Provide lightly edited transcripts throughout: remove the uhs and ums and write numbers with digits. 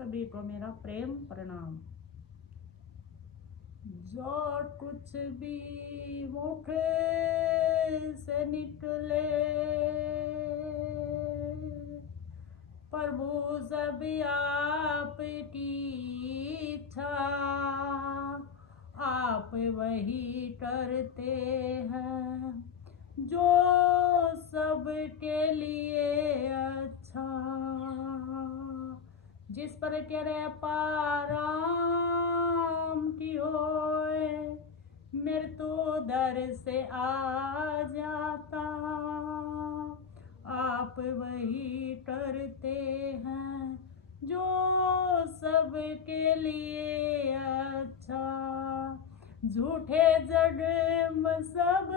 सभी को मेरा प्रेम प्रणाम। जो कुछ भी मुख से निकले प्रभु सभी आपकी इच्छा, आप वही करते हैं जो सबके लिए अच्छा। जिस पर करे पाराम की होए मृत्यु दर से आ जाता, आप वही करते हैं जो सबके लिए अच्छा। झूठे जग में सब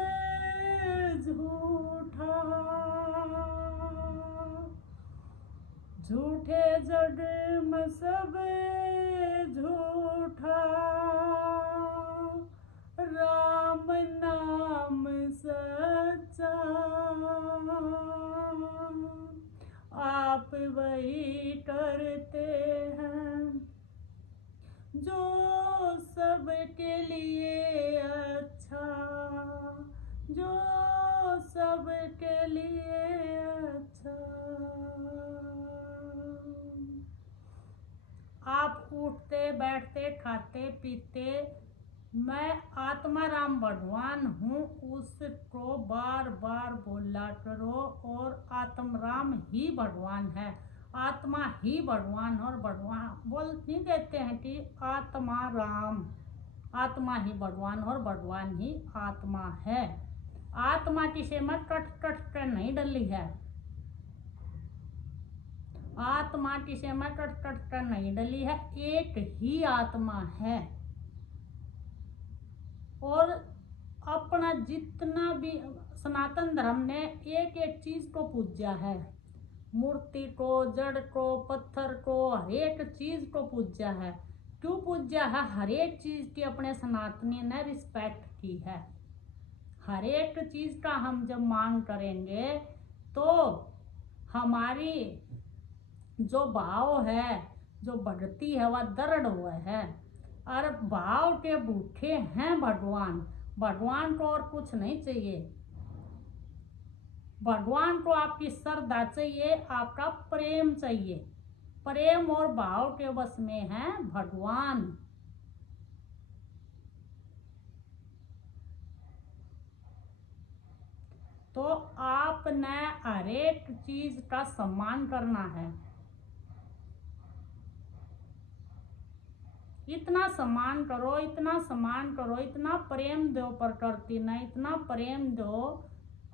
झूठा, झूठे जग में सब झूठा, राम नाम सच्चा, आप वही करते हैं जो सबके लिए अच्छा, जो सबके लिए अच्छा। आप उठते बैठते खाते पीते मैं आत्मा राम भगवान हूँ उसको बार बार बोला करो। और आत्म राम ही भगवान है, आत्मा ही भगवान। और भगवान बोल नहीं देते हैं कि आत्मा राम, आत्मा ही भगवान और भगवान ही आत्मा है। आत्मा किसी में कट कट कर नहीं डली है, आत्मा किसी में कट कट कर नहीं डली है, एक ही आत्मा है। और अपना जितना भी सनातन धर्म ने एक एक चीज को पूजा है, मूर्ति को, जड़ को, पत्थर को, हर एक चीज को पूजा है। क्यों पूजा है? हर एक चीज की अपने सनातनी ने रिस्पेक्ट की है। हर एक चीज का हम जब मांग करेंगे तो हमारी जो भाव है, जो भक्ति है, वह दृढ़ हुआ है। और भाव के भूखे हैं भगवान, भगवान को और कुछ नहीं चाहिए। भगवान को आपकी श्रद्धा चाहिए, आपका प्रेम चाहिए। प्रेम और भाव के वश में है भगवान। तो आपने हर एक चीज का सम्मान करना है। इतना सम्मान करो, इतना सम्मान करो, इतना प्रेम दो प्रकृति ने, इतना प्रेम दो,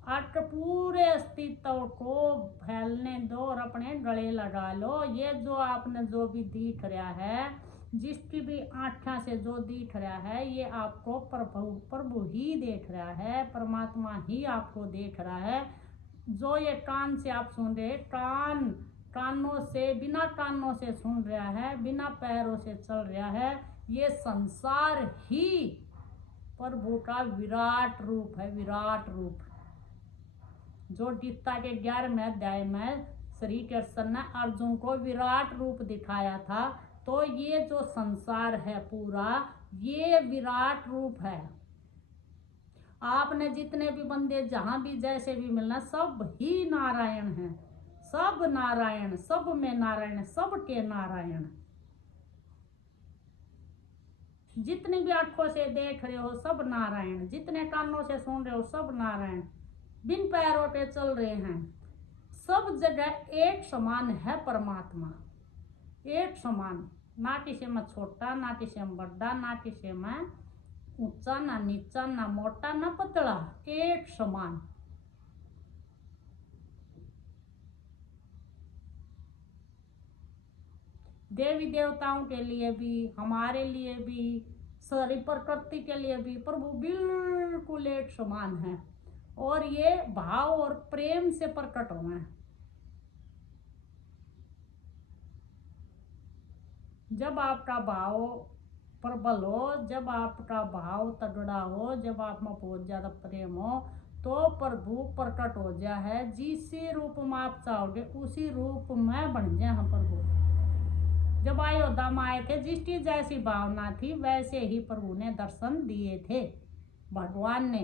आपके पूरे अस्तित्व को फैलने दो और अपने गले लगा लो। ये जो आपने जो भी दिख रहा है, जिसकी भी आँखों से जो दिख रहा है, ये आपको प्रभु ही देख रहा है, परमात्मा ही आपको देख रहा है। जो ये कान से आप सुन रहे, कानों से, बिना कानों से सुन रहा है, बिना पैरों से चल रहा है, ये संसार ही प्रभु का विराट रूप है, विराट रूप। जो गीता के 11वें अध्याय में श्री कृष्ण ने अर्जुन को विराट रूप दिखाया था, तो ये जो संसार है पूरा, ये विराट रूप है। आपने जितने भी बंदे जहां भी जैसे भी मिलना, सब ही नारायण हैं, सब नारायण, सब में नारायण, सबके नारायण। जितनी भी आंखों से देख रहे हो सब नारायण, जितने कानों से सुन रहे हो सब नारायण, बिन पैरों के चल रहे हैं, सब जगह एक समान है परमात्मा, एक समान। ना किसी में छोटा, ना किसी में बड़ा, ना किसी में ऊंचा, ना नीचा, ना मोटा, ना पतला, एक समान। देवी देवताओं के लिए भी, हमारे लिए भी, सारी प्रकृति के लिए भी प्रभु बिल्कुल एक समान है। और ये भाव और प्रेम से प्रकट हुए हैं। जब आपका भाव प्रबल हो, जब आपका भाव तगड़ा हो, जब आप में बहुत ज्यादा प्रेम हो, तो प्रभु प्रकट हो जाए। जिस रूप में आप चाहोगे उसी रूप में बन जाए हम प्रभु। जब अयोध्या में आए थे, जिसकी जैसी भावना थी वैसे ही प्रभु ने दर्शन दिए थे भगवान ने।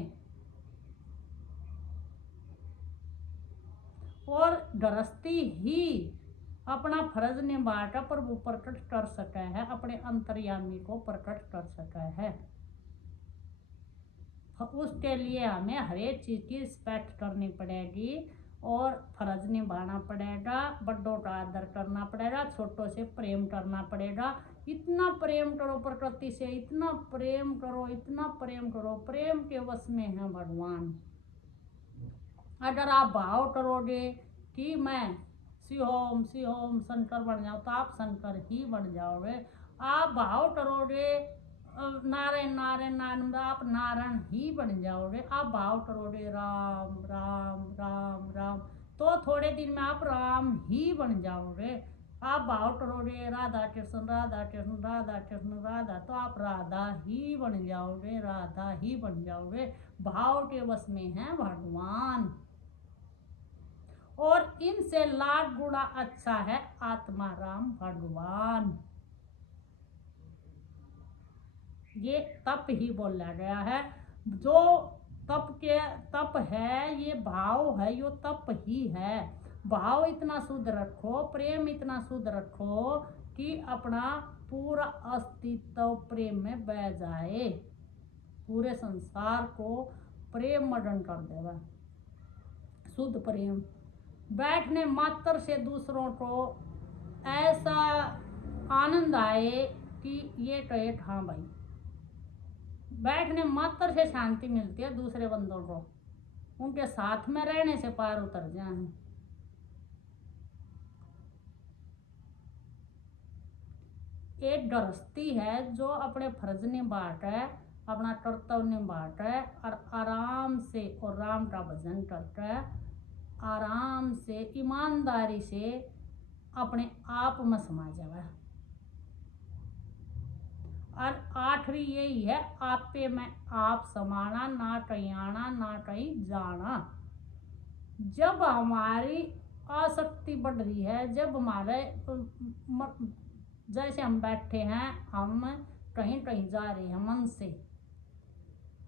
और गृहस्थी ही अपना फर्ज निभाकर प्रभु प्रकट कर सका है, अपने अंतर्यामी को प्रकट कर सका है। उसके लिए हमें हर एक चीज की रिस्पेक्ट करनी पड़ेगी और फर्ज निभाना पड़ेगा, बड़ों का आदर करना पड़ेगा, छोटों से प्रेम करना पड़ेगा। इतना प्रेम करो प्रकृति से, इतना प्रेम करो, इतना प्रेम करो, प्रेम के वश में है भगवान। अगर आप भाव करोगे कि मैं शिवोम शिवोम शंकर बन जाऊँ, तो आप शंकर ही बन जाओगे। आप भाव करोगे नारायण नारायण नारायण, आप नारायण ही बन जाओगे। आप भाव करोगे राम राम राम राम, तो थोड़े दिन में आप राम ही बन जाओगे। आप भाव करोगे राधा कृष्ण राधा कृष्ण राधा कृष्ण राधा, तो आप राधा ही बन जाओगे, राधा ही बन जाओगे। भाव के वश में है भगवान, और इनसे लाख गुना अच्छा है आत्मा राम भगवान। ये तप ही बोला गया है। जो तप है, ये भाव है, यो तप ही है। भाव इतना शुद्ध रखो, प्रेम इतना शुद्ध रखो कि अपना पूरा अस्तित्व प्रेम में बह जाए, पूरे संसार को प्रेम मगन कर देगा। शुद्ध प्रेम बैठने मात्र से दूसरों को ऐसा आनंद आए कि ये कहे हाँ भाई, बैठने मात्र से शांति मिलती है दूसरे बंदों को, उनके साथ में रहने से पार उतर जाए। एक गृहस्थी है जो अपने फर्ज निभाता है, अपना कर्तव्य निभाता है और आराम से और राम का भजन करता है, आराम से ईमानदारी से अपने आप में समा जाए। और आखिरी यही है, आप पे में आप समाना, ना कहीं आना ना कहीं जाना। जब हमारी आसक्ति बढ़ रही है, जब हमारे जैसे हम बैठे हैं, हम कहीं कहीं जा रहे हैं मन से,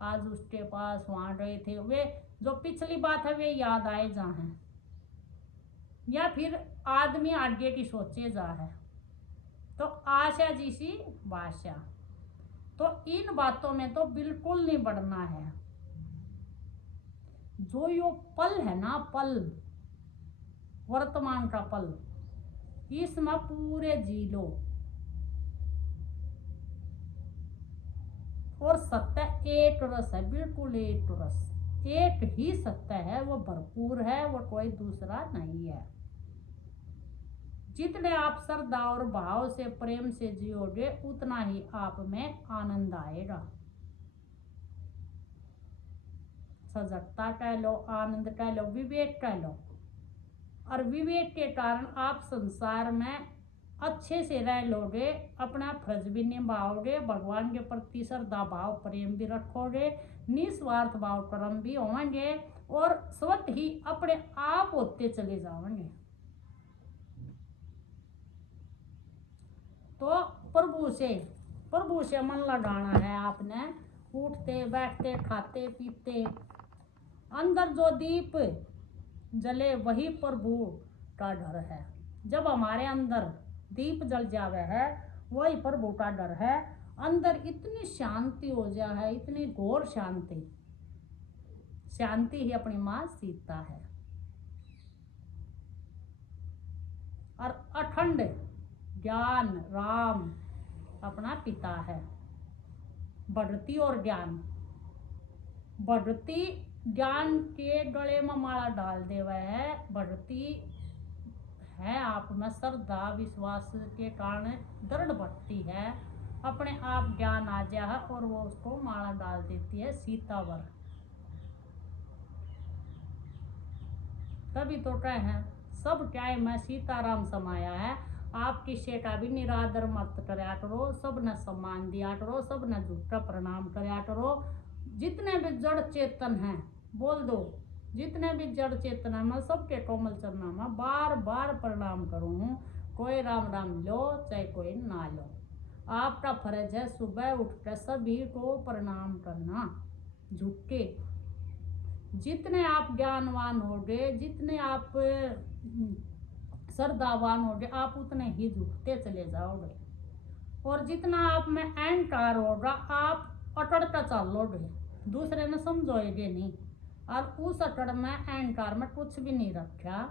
आज उसके पास वहाँ गए थे, वे जो पिछली बात है वे याद आए जा हैं, या फिर आदमी आगे की सोचे जा है, तो आशा जी सी भाषा, तो इन बातों में तो बिल्कुल नहीं बढ़ना है। जो यो पल है ना, पल वर्तमान का पल, इसमें पूरे जी लो। और सत्य एक रस है, बिल्कुल एक रस, एक ही सत्य है, वो भरपूर है, वो कोई दूसरा नहीं है। जितने आप श्रद्धा और भाव से प्रेम से जियोगे, उतना ही आप में आनंद आएगा। सजगता कह लो, आनंद कह लो, विवेक कह लो। और विवेक के कारण आप संसार में अच्छे से रह लोगे, अपना फर्ज भी निभाओगे, भगवान के प्रति श्रद्धा भाव प्रेम भी रखोगे, निस्वार्थ भाव कर्म भी होंगे, और स्वतः ही अपने आप होते चले जाओगे। तो प्रभु से मन लगाना है आपने। उठते बैठते खाते पीते अंदर जो दीप जले वही प्रभु का डर है। जब हमारे अंदर दीप जल जावे है, वही प्रभु का डर है। अंदर इतनी शांति हो जाए, इतनी घोर शांति, शांति ही अपनी माँ सीता है। और अखंड ज्ञान राम अपना पिता है। बढ़ती और ज्ञान, बढ़ती ज्ञान के गले में माला डाल देवा है, बढ़ती है आप में श्रद्धा विश्वास के कारण दृढ़ बढ़ती है, अपने आप ज्ञान आ जा है और वो उसको माला डाल देती है सीतावर। तभी तो कहे सब क्या में सीताराम समाया है। आप किसी का भी निरादर मत करया करो, सब न सम्मान दिया करो, सब न झूठा प्रणाम करया करो। जितने भी जड़ चेतन हैं बोल दो, जितने भी जड़ चेतन है मैं सबके कोमल चरणों में बार बार प्रणाम करूँ। कोई राम राम लो चाहे कोई ना लो, आपका फर्ज है सुबह उठकर सभी को प्रणाम करना। झुक के जितने आप ज्ञानवान होगे, जितने आप श्रद्धावान होगे, आप उतने ही झुकते चले जाओगे। और जितना आप में अहंकार होगा, आप अटड़ता चलोगे, दूसरे ने समझोगे नहीं। और उस अटड़ में अहंकार में कुछ भी नहीं रखा।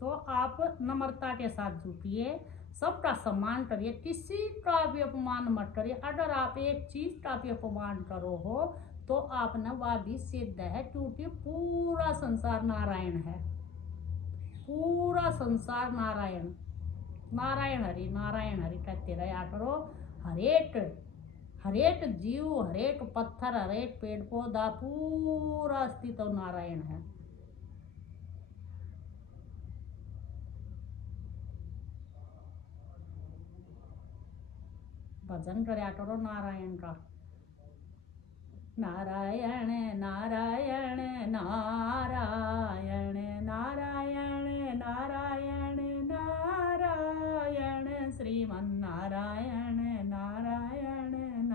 तो आप नम्रता के साथ झुकिए, सबका सम्मान करिए, किसी का भी अपमान मत करिए। अगर आप एक चीज का भी अपमान करो हो तो आपने वह भी सिद्ध है, क्योंकि पूरा संसार नारायण है, पूरा संसार नारायण। नारायण हरि कहते रहा करो। हरेक जीव, हरेक पत्थर, हरेक पेड़ पौधा, पूरा अस्तित्व नारायण है। भजन करया करो नारायण का। नारायण नारायण नारायण नारायण नारायण नारायण श्रीमन नारायण नारायण नारायण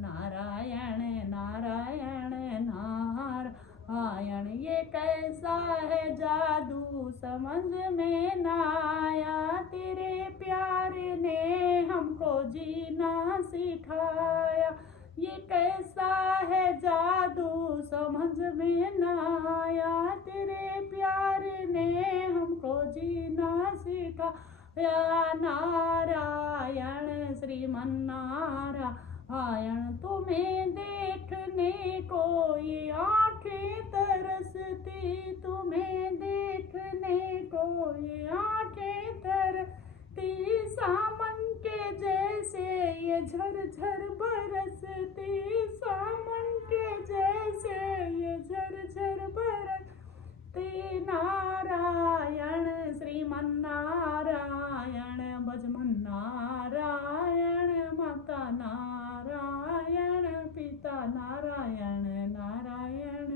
नारायण नारायण नारायण। ये कैसा है जादू समझ में ना आया, तेरे प्यार ने हमको जीना सिखाया। ये कैसा है जादू समझ में ना आया, तेरे प्यार ने हमको जीना सिखाया। नारायण श्रीमन नारायण। तुम्हें देखने को ये आंखें तरसती, तुम्हें देखने को ये आंखें तरसती। सामन के जैसे ये झरझर बरसती, सामन के जैसे ये झरझर बरसती। नारायण श्रीमन नारायण, भजमन नारायण, माता नारायण, पिता नारायण, नारायण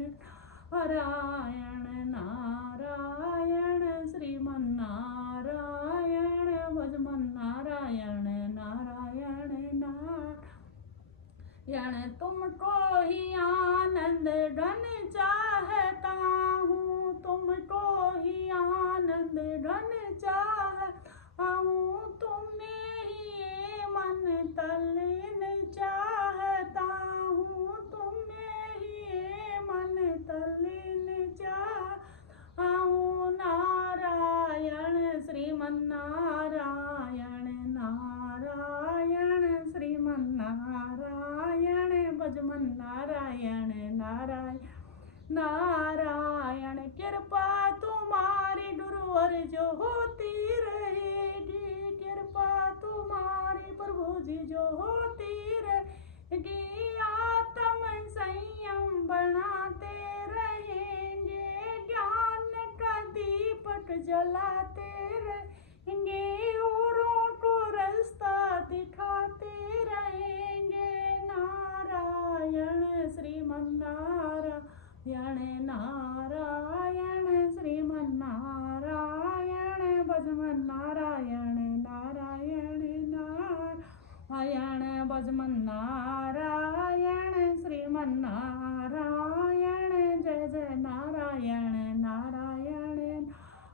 नारायण नारायण श्रीमन नारायण, भजमन नारायण, नारायण नारायण। तुमको ही आनंद घन चाहता हूँ, तुमको ही आनंद घन चाहता हूँ। तुम्हें ही ये मन तल्लीन चाहता हूँ, तुम्हें ही ये मन तल्लीन चाहता हूँ। नारायण श्रीमन नारायण, नारायण श्रीमन नारायण, भजमन नारायण, नारायण नारायण। कृपा तुम्हारी गुरुवर जो होती रहेगी, कृपा तुम्हारी प्रभु जी जो होती रहेगी। आत्म संयम बनाते रहेंगे, ज्ञान का दीपक जलाते रहेंगे, औरों को रास्ता दिखाते रहेंगे। नारायण श्रीमन नारायण, नारायण श्रीमन नारायण, भजमन नारायण, नारायण नारायण, भजमन नारायण श्रीमन नारायण। जय जय नारायण नारायण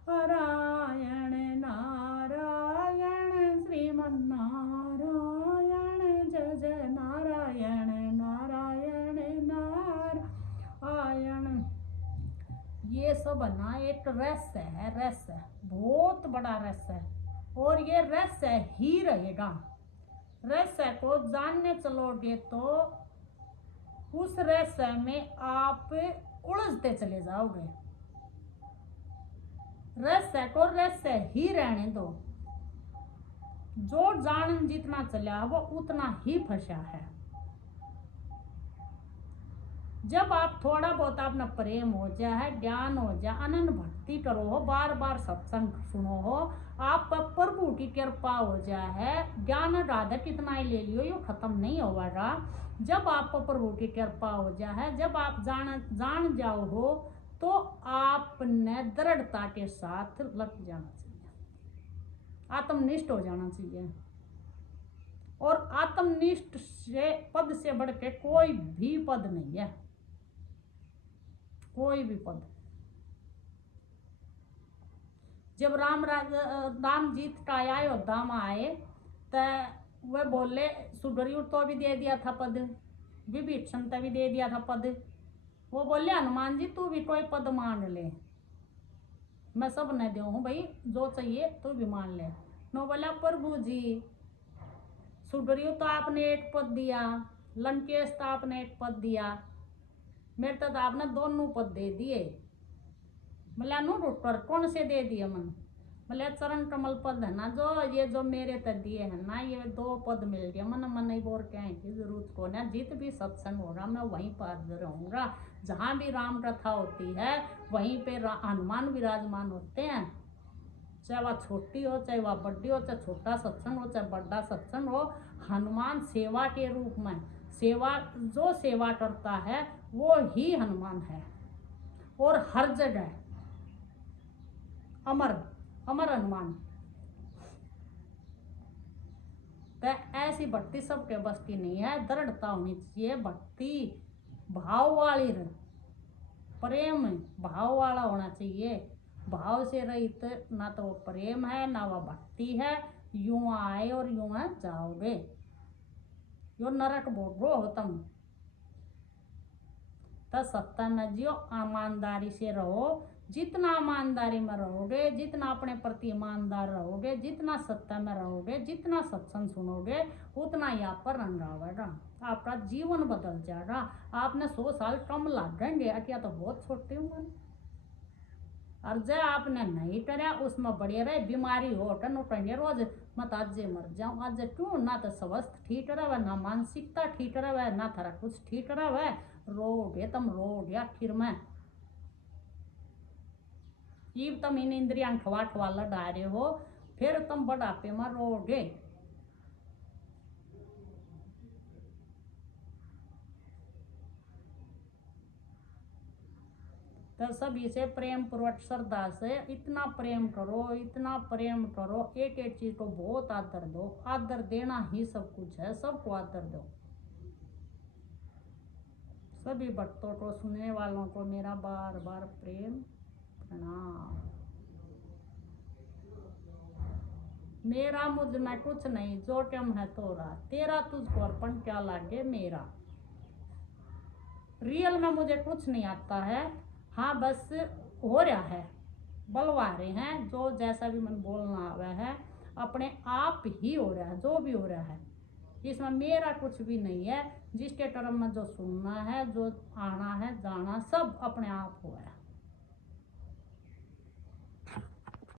नारायण नारायण श्रीमन नारायण। जय जय नारायण नारायण नारायण। ये सब ना एक रहस्य है, रहस्य बहुत बड़ा रहस्य है, और ये रहस्य ही रहेगा। रहस्य को जानने चलोगे तो उस रहस्य में आप उलझते चले जाओगे। रहस्य को रहस्य ही रहने दो। जो जान जितना चला वो उतना ही फंसा है। जब आप थोड़ा बहुत अपना प्रेम हो जाए, ज्ञान हो जाए, अनंत भक्ति करो हो, बार बार सत्संग सुनो हो, आप पर प्रभु की कृपा हो जाए, ज्ञान राधा कितना ही ले लियो, ये खत्म नहीं होगा। जब आप पर प्रभु की कृपा हो जाए, जब आप जान जाओ हो, तो आपने दृढ़ता के साथ लग जाना चाहिए, आत्मनिष्ठ हो जाना चाहिए। और आत्मनिष्ठ से पद से बढ़ के कोई भी पद नहीं है, कोई भी पद। जब राम जीत का अयोध्या में आए तो वह बोले, सुग्रीव तो भी दे दिया था पद, विभीषण तो भी दे दिया था पद। वो बोले हनुमान जी तू भी कोई पद मान ले, मैं सब न दे हूँ भाई, जो चाहिए तू भी मान ले। नो बोला प्रभु जी, सुग्रीव तो आपने एक पद दिया, लंकेश तो आपने एक पद दिया, मेरे तो आपने दोनों पद दे दिए। बोला नो डॉक्टर कौन से दे दिए मन? बोले चरण कमल पद है ना, जो मेरे तो दिए है ना, ये 2 पद मिल गए मन। मन नहीं बोल के की जरूरत को ना, जित भी सत्संग होगा मैं वहीं पर रहूंगा, जहाँ भी राम कथा होती है वहीं पे हनुमान विराजमान होते हैं। चाहे वह छोटी हो, चाहे वह बड़ी हो, चाहे छोटा सत्संग हो, चाहे बड़ा सत्संग हो, हनुमान सेवा के रूप में, सेवा जो सेवा करता है वो ही हनुमान है। और हर जगह अमर अमर हनुमान। तो ऐसी भक्ति सबके बस की नहीं है, दृढ़ता होनी चाहिए, भक्ति भाव वाली, प्रेम भाव वाला होना चाहिए। भाव से रहित ना तो वो प्रेम है ना वह भक्ति है। यूं आए और यूं जाओगे, यो नरक भोगो हो तुम। तो सत्ता में जियो, ईमानदारी से रहो। जितना ईमानदारी में रहोगे, जितना अपने प्रति ईमानदार रहोगे, जितना सत्ता में रहोगे, जितना सत्संग सुनोगे, उतना यहाँ पर रंग आवेगा, आपका जीवन बदल जाएगा। आपने 100 साल कम लागेंगे, क्या तो बहुत छोटी उम्र। और जो आपने नहीं करे उसमें बढ़िया रहे, बीमारी हो तो कहेंगे रोज मत आज मर जाऊं, आज क्यों? ना तो स्वास्थ्य ठीक रहे, ना मानसिकता ठीक रहे, ना थारा कुछ ठीक रहे, रोगे तुम, रोगे आखिर में। इब तुम इन इंद्रियां ठवा ठवा लड़ा रहे हो, फिर तुम बुढ़ापे में रोगे। तो सभी से प्रेम पूर्वक श्रद्धा से इतना प्रेम करो, इतना प्रेम करो, एक एक चीज को बहुत आदर दो। आदर देना ही सब कुछ है, सबको आदर दो। सभी भक्तों को, सुनने वालों को मेरा बार बार प्रेम प्रणाम। मेरा मुझ में कुछ नहीं, जो कम है तोरा, तेरा तुझको अर्पण क्या लागे मेरा। रियल में मुझे कुछ नहीं आता है, हाँ बस हो रहा है, बलवा रहे हैं, जो जैसा भी मन बोलना आवे है, अपने आप ही हो रहा है, जो भी हो रहा है इसमें मेरा कुछ भी नहीं है। जिसके टर्म में जो सुनना है, जो आना है, जाना, सब अपने आप हो रहा है।